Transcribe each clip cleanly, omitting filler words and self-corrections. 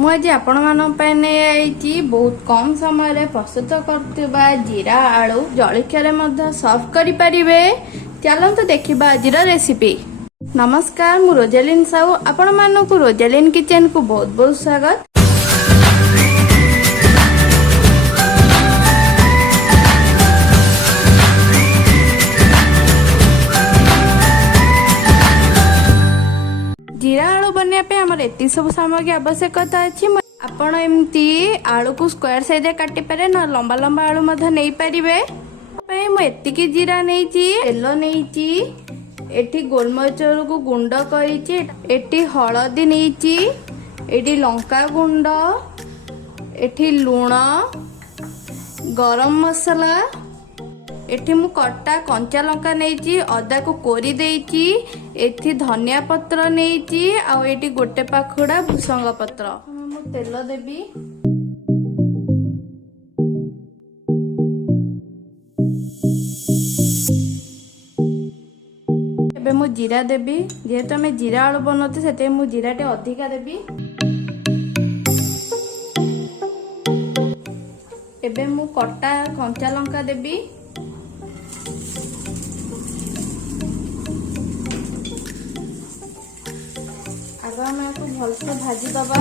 मुझे आपण बहुत कम समय प्रस्तुत करथिबा जीरा आलू जलखिया सर्व करि परिबे। चलंतु देखिबा जीरा रेसिपी। नमस्कार, मु रोजालिन साहू आपण मानकु रोजालिन किचन को बहुत बहुत स्वागत। जीरा आलू बनने पे हमर एति सब सामग्री आवश्यकता अछि। आपण एमती आलू को स्क्वायर साइज रे काटि पारे न लंबा लंबा आलू मध्य नै परिबे। पे मु एति की जीरा नैची, तेल नैची, एठी गोलमरिच को गुंड करिछि, एठी हळदी नैची, एठी लंका गुंड, एठी लूण, गरम मसाला, एठी मु कट्टा कंचा लंका नैची, अदा को कोरी देइची, एठी धनिया पत्र नैची, आ एठी गोटे पाखुडा भुसंग पत्र। मु तेल देबी, एबे मु जीरा देबी। जेहेतु हमें जीरा आलू बनते सेते मु जीरा टे अधिका देबी। एबे मु कट्टा कंचा लंका देबी। आगे हम आपको भलसे भाजी दबा।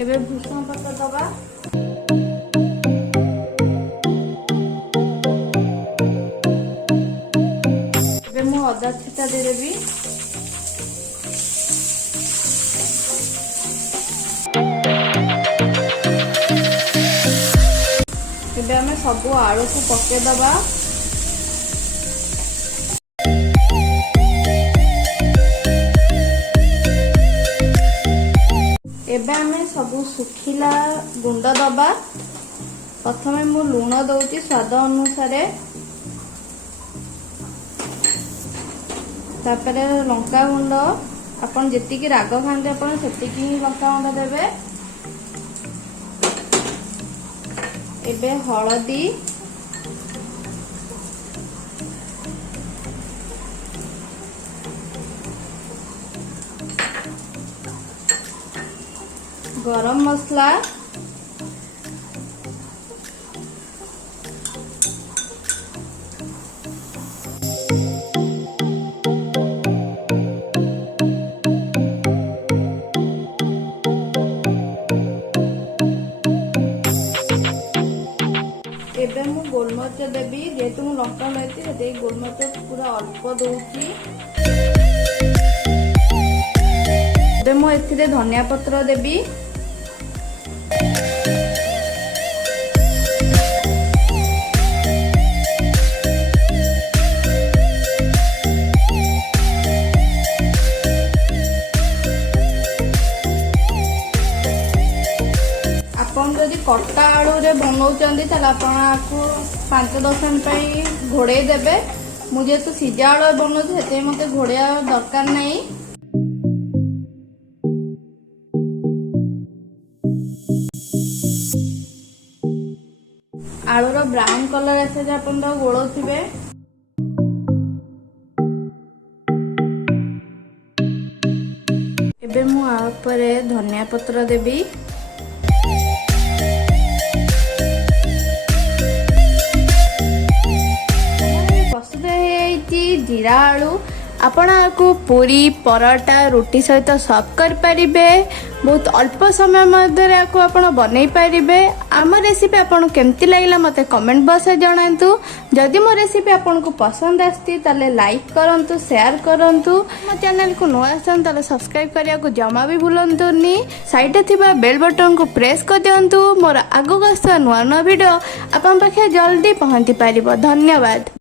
एबे भूसंग पत्र दबा। एबे मु अदा छिटा दे देबी। एबे हमें सब आलू को पके दबा। एबे हमें सब सुखिला गुंड दबा। प्रथम मु लूण दउची स्वाद अनुसार, तापरे लंका गुंड अपन जेतिकी राग खाते अपन सेतिकी लंका गुंड देबे। एबे हळदी, गरम मसला, एबे मु गोलमरिच देबी। जेहेतु मु लंका लैती से गोलमरिच पूरा अल्प दउची। एबे मु एथिरे धनिया पत्र देबी। आपन जदि कट्टा आलू रे बनाउचंदी ताले आपन आको 5-10 मिनिट घोड़े देबे। मु जेतु सिजा आलू बनाउची सेते मते घोड़िया दरकार नै। आलू रो ब्राउन कलर आसे जे आपन तो गोळौथिबे। एबे मु आ ऊपर धनिया पत्र देबी। प्रस्तुत है जीरा आलू। आपण को पूरी पराठा रोटी सहित सर्व कर परिबे। बहुत अल्प समय मध्य आपको आपण बनै परिबे। आम रेसिपी आपन केमती लागला मते कमेंट बॉक्स में जणांतु। जदि मो रेसिपी आपन को पसंद आस्ती ताले लाइक करंतु, शेयर करंतु। मो चैनल को नुआ आसन ताले सब्सक्राइब करिया को जमा भी भूलंतुनी। साइड रे थिबा बेल बटन को प्रेस कर दियंतु। मोर आगो गस्ता नुआ नुआ वीडियो आपन पाखे जल्दी पहुंची परिबो। धन्यवाद।